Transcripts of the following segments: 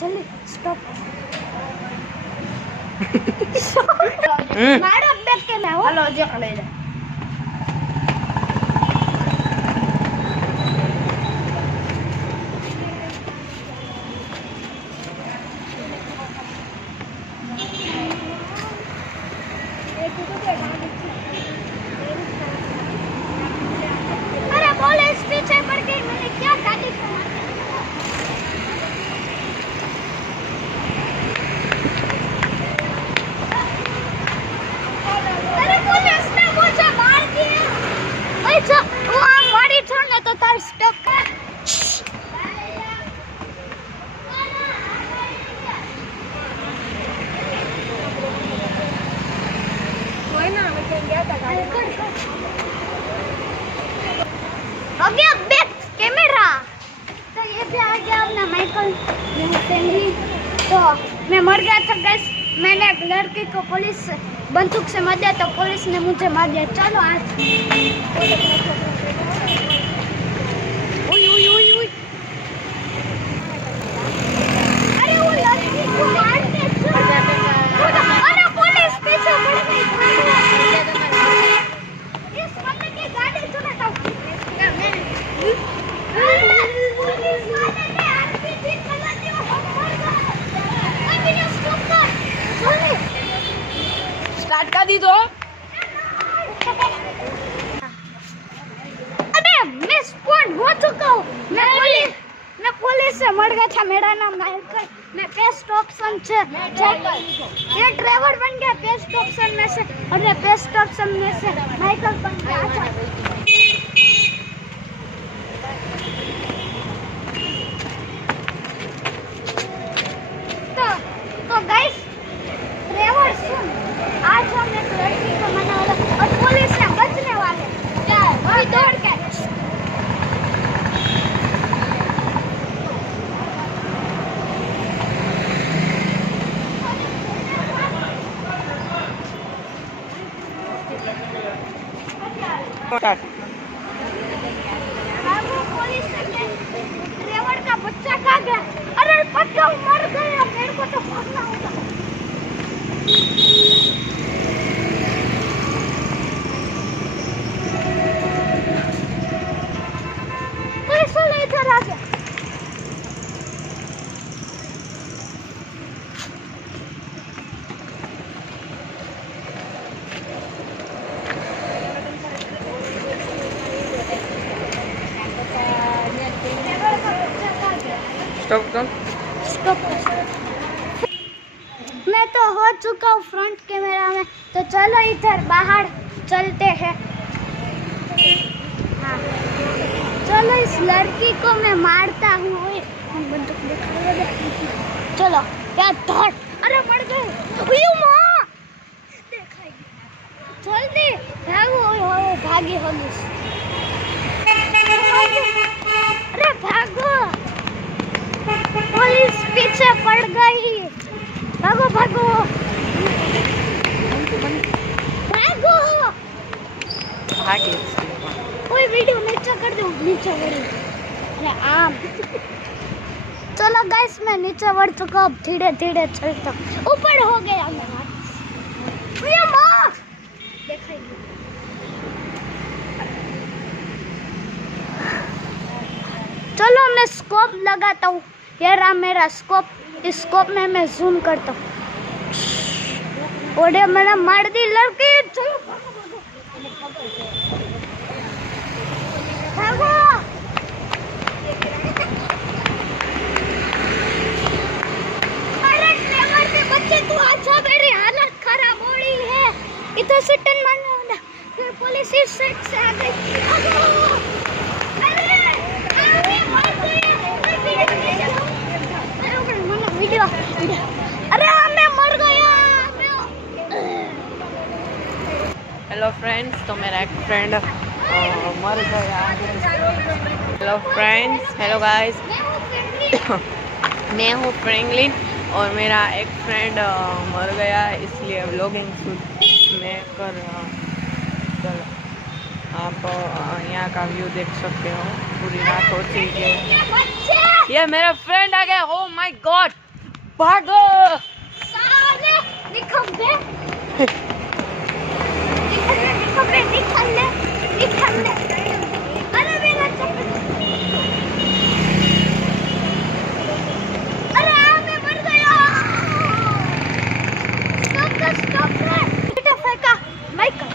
जल्दी स्टॉप मारो बैग के ना हेलो जे ले जा अरे पुलिस पीछे पड़ गई मैंने क्या गाड़ी अरे पुलिस ने मुझे मार दिया अच्छा वो गाड़ी छोड़ने तो तार स्टॉप कर कोई ना मैं गया था हो गया बैक कैमरा तो ये भी आ गया अपना माइकल सैंडी तो मैं मर गया था गाइस मैंने एक लड़की को पुलिस बंदूक से मार दिया तो पुलिस ने मुझे मार दिया चलो आज उई उई उई उई अरे वो लड़की को मार दिया अरे पुलिस पीछे पड़ गई इस बंदे की गाड़ी चलाता हूं स्टार्ट कर दी तो अरे मैं स्पॉट हो चुका हूँ मैं पुलिस से मर गया था मेरा नाम माइकल मैं बेस्ट ऑप्शन से ये ड्राइवर बन गया बेस्ट ऑप्शन में से और मैं बेस्ट ऑप्शन में से माइकल बन गया तो गाइस ड्राइवर सुन आज हम एक लड़की को मरने वाला और पुलिस से बचने वाले क्या अभी दौड़ के पुलिस ड्राइवर का बच्चा कहाँ गया अरे बच्चा मर गया मेरे को तो भागना होगा पुलिस वाले इधर आ गया स्टॉप कर स्टॉप मैं तो हो चुका हूँ फ्रंट कैमरा में तो चलो इधर बाहर चलते हैं हाँ चलो इस लड़की को मैं मारता हूँ हम बंदूक दिखाएंगे चलो क्या धड़ अरे मर गए उयो माँ देखाएगी जल्दी भागो भागी होगी अरे भागो पुलिस पीछे पड़ गई भागो भागो भागो कोई वीडियो नीचे कर दो नीचे बढ़ी अरे आम चलो गाइस मैं नीचे बढ़ चुका अब धीरे धीरे चलता ऊपर हो गया मैं ये माँ देखाएगी चलो मैं स्कोप लगाता हूँ ये रहा मेरा स्कोप इस स्कोप में मैं जूम करता हूँ ओडे मैंने मार दी लड़की चलो भागो अरे ड्राइवर के बच्चे तू अच्छा मेरी हालत खराब हो रही है इधर से टर्न मारना होगा फिर पुलिस इस साइड से आ गई वीडियो अरे मैं मर गया हेलो फ्रेंड्स तो मेरा एक फ्रेंड मर गया हेलो फ्रेंड्स हेलो गाइस मैं हूँ फ्रैंकलिन और मेरा एक फ्रेंड मर गया इसलिए व्लॉगिंग मैं कर रहा हूँ चलो आप यहाँ का व्यू देख सकते हो पूरी रात हो चुकी है ये मेरा फ्रेंड आ गया ओ माय गॉड भागो साले निकल ले निकल ले अरे मेरा चप्पल अरे मैं मर गया स्टॉप बेटा फेंका माइकल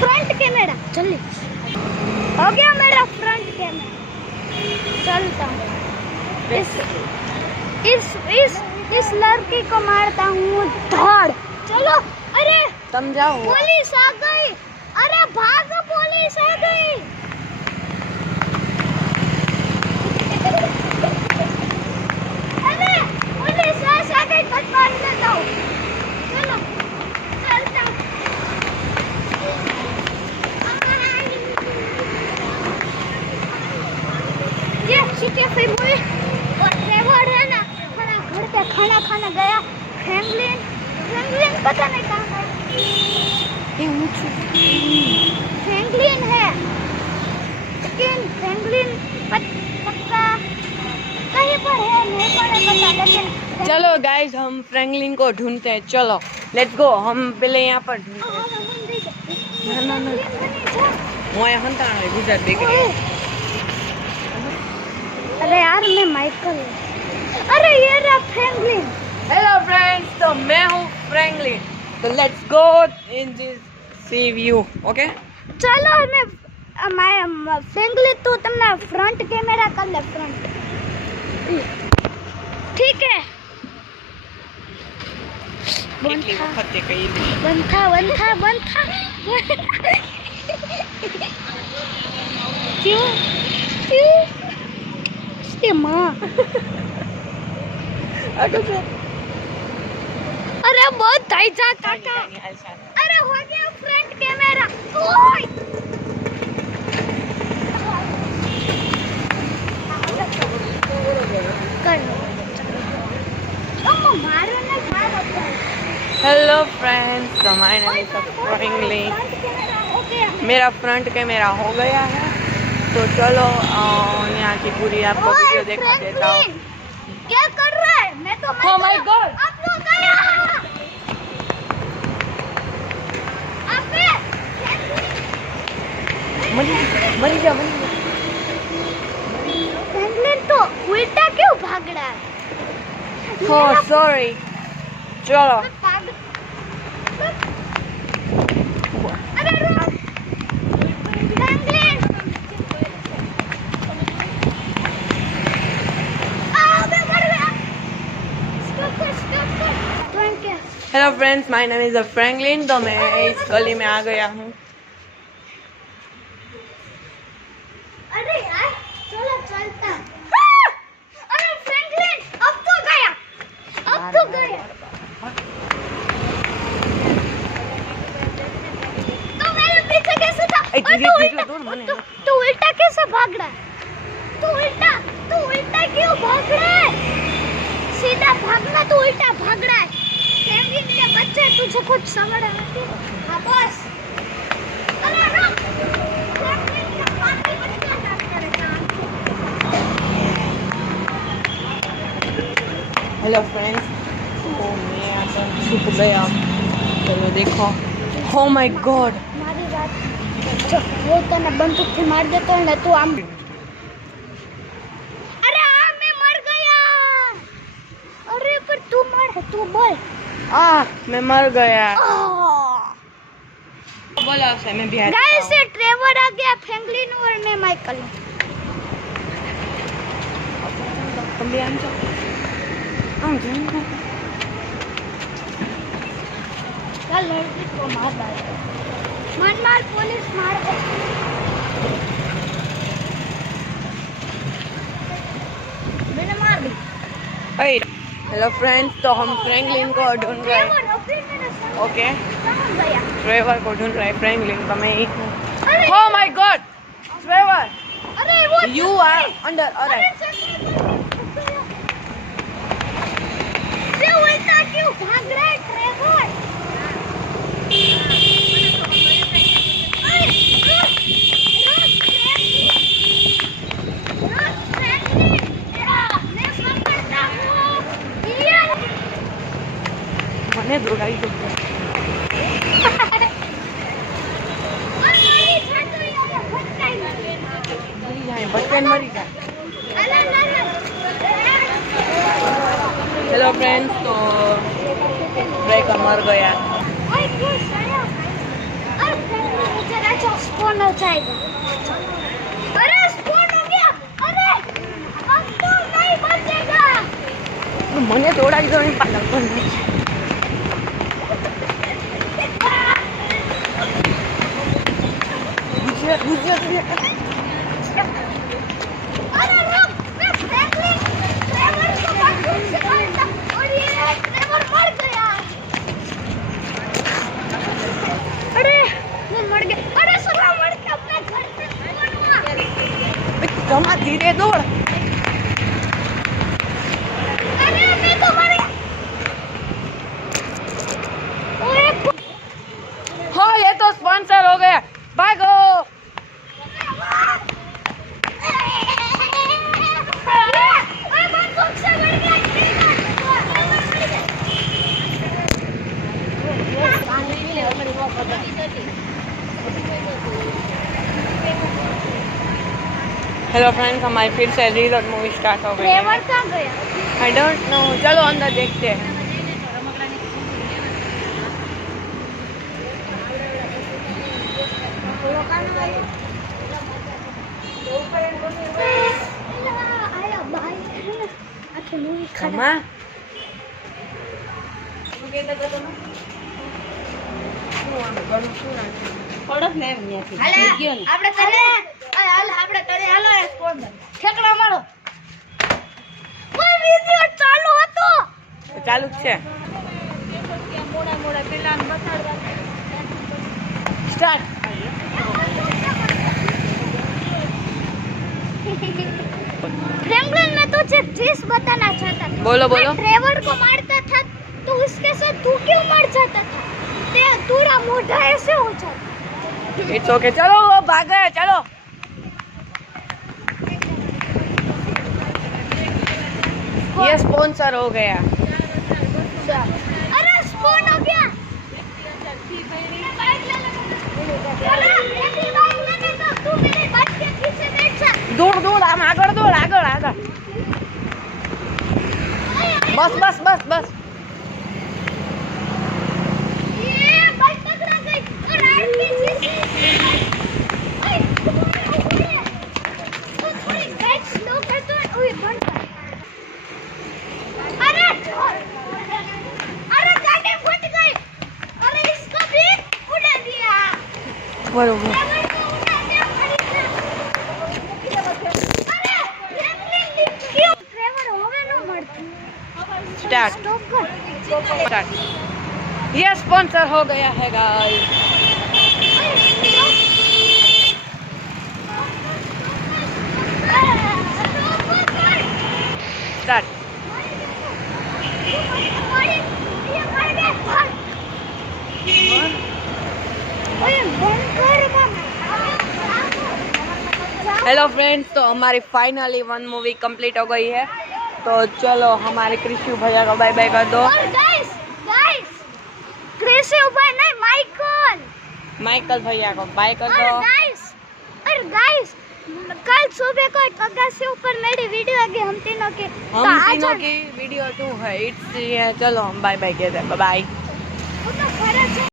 फ्रंट कैमरा जल्दी हो गया मेरा फ्रंट कैमरा चलता हूँ इस लड़की को मारता हूँ धड़ चलो अरे समझाओ पुलिस आ गई अरे भागो पुलिस आ गई अरे पुलिस आ गई पकड़ लेता हूँ चलो चलता हूँ ये चुके फिर मुझे और ट्रेवर है ना खाना घर पे खाना खाना गया फ्रैंकलिन पता नहीं कहाँ है फ्रैंकलिन है लेकिन फ्रैंकलिन पक्का कहीं पर है नहीं पता लेकिन चलो गाइस हम फ्रैंकलिन को ढूंढते हैं चलो लेट्स गो हम पहले यहाँ पर ढूंढते हैं ना मैं यहाँ तक गुजर देख रही हूँ अरे यार मैं माइकल अरे ये रहा फ्रैंकलिन हेलो फ्रेंड्स तो मैं हूँ फ्रैंकलिन तो let's go in this C view okay चलो मैं फ्रैंकलिन तू तुमने फ्रंट कैमरा कर ले फ्रंट ठीक है એટલી વખતે કહી દે બંધ થા क्यों ये माँ अरे बहुत थाई जा काका अरे हो गया फ्रंट कैमरा ओए कर लो तुम मारो ना मारो हेलो फ्रेंड्स तो माय नेम इज फ्रैंकलिन मेरा फ्रंट कैमरा हो गया है तो चलो यहाँ की पूरी आपको वीडियो दिखा देता हूँ क्या कर रहा है मैं तो Oh my God! आप लोग गया अबे मरी जा फ्रैंकलिन तो उल्टा क्यों भाग रहा है ओह सॉरी चलो अरे रुक फ्रैंकलिन मैं मर गया stop hello friends my name is Franklin तो मैं इस गली में आ गया हूँ अरे यार चलो चलता अरे फ्रैंकलिन अब तो गया तो मेरे पीछे कैसे था ए, और धीरे धीरे दूर मने तू उल्टा कैसे भाग रहा है तू उल्टा क्यों भाग रहा है सीधा भागना तू उल्टा भाग रहा है फ्रैंकलिन के बच्चे तुझे कुछ समझ आती हाँ बस अरे रुक फ्रैंकलिन के बाकी बच्चे डांस करेगा हेलो फ्रेंड्स तो मैं यहाँ पर छुप गया चलो देखो Oh my God મારી વાત જો હું તને બંદૂકથી માર દેતો ને તું આમ અરે આ मैं मर गया अरे पर तू मर तू बोल मैं मर गया बोला उसे मैं बिहार गाइस से ट्रेवर आ गया फ्रैंकलिन और मैं माइकल तुम भी आम जाओ चल लड़की को मार डाल मार पुलिस मार दे मैंने मार दी हेलो फ्रेंड्स तो हम फ्रैंकलिन को ढूंढ रहे हैं ओके ट्रेवर को ढूंढ रहे हैं फ्रैंकलिन तो मैं ही हूँ Oh my God ट्रेवर अरे वो You are under arrest अरे क्यों भाग रहा है ट्रेवर? મને દોડાવી દો મરી જાય બચ્ચન મરી જાય हेलो फ्रेंड्स तो ब्रेकर मर गया स्पॉन हो जाएगा अरे स्पॉन हो गया अरे अब तो नहीं बचेगा મને દોડાવી દો ને પાછળ પણ ગુજરાત ગુજરાત अरे रुक मैं फ्रैंकलिन ट्रेवर को बंदूक से मारता और ये ट्रेवर मर गया अरे मैं मर गया अरे सुना मर के अपने घर पे पहुंचना જમા ધીરે દોડ अरे मैं तो मर गया ओए हाँ ये तो स्पॉन्सर हो गया भागो अरे बंदूक से मर गया हेलो फ्रेंड्स हमारी फिर से रीलोड मूवी स्टार्ट हो गई है ट्रेवर कहाँ गया आई डोंट नो चलो अंदर देखते हैं आया भाई आके मूवी खड़ा Mama. આપણે તને હાલો સ્પોન્સર ઠેકડા મારો ઓય વિડિયો ચાલુ હતો ચાલુ જ છે મોડા મોડા પેલાને બતાડવા સ્ટાર્ટ फ्रैंकलिन मैं तुझे चीज बताना चाहता था बोलो बोलो मैं ट्रेवर को मारता था तो उसके साथ तू क्यों मर जाता था तेरा मोटा ऐसे हो जाता इट्स ओके चलो वो भाग गया चलो ये स्पॉन्सर हो गया अरे स्पॉन हो गया चलो मेरी बाइक लेने दो तू मेरी बाइक के पीछे बैठ जा દોડ દોડ આમ આગળ દોડ આગળ આગળ બસ બસ બસ બસ ये बाइक टकरा गई और आरपीजी से ओए तू थोड़ी बाइक स्लो कर दो ओए बंद कर अरे गाड़ी फट गई अरे इसको भी उड़ा दिया બરોબર ट्रेवर को उड़ा दिया अरे फ्रैंकलिन क्यों ट्रेवर होवे न मरती स्टार्ट स्टॉप कर स्टार्ट ये स्पॉन्सर हो गया है गाइस स्टार्ट हेलो फ्रेंड्स तो हमारी फाइनली वन मूवी कंप्लीट हो गई है तो चलो हमारे कृषि भैया को बाय बाय कर दो और गाइस कृषि भाई नहीं माइकल भैया को बाय कर और दो गाइस कल सुबह को एक अग्गा से ऊपर मेरी वीडियो आगे हम तीनों की तो हम आ तीनों जाना। की वीडियो 2 है इट्स चलो हम बाय बाय कहते हैं बाय वो तो खरा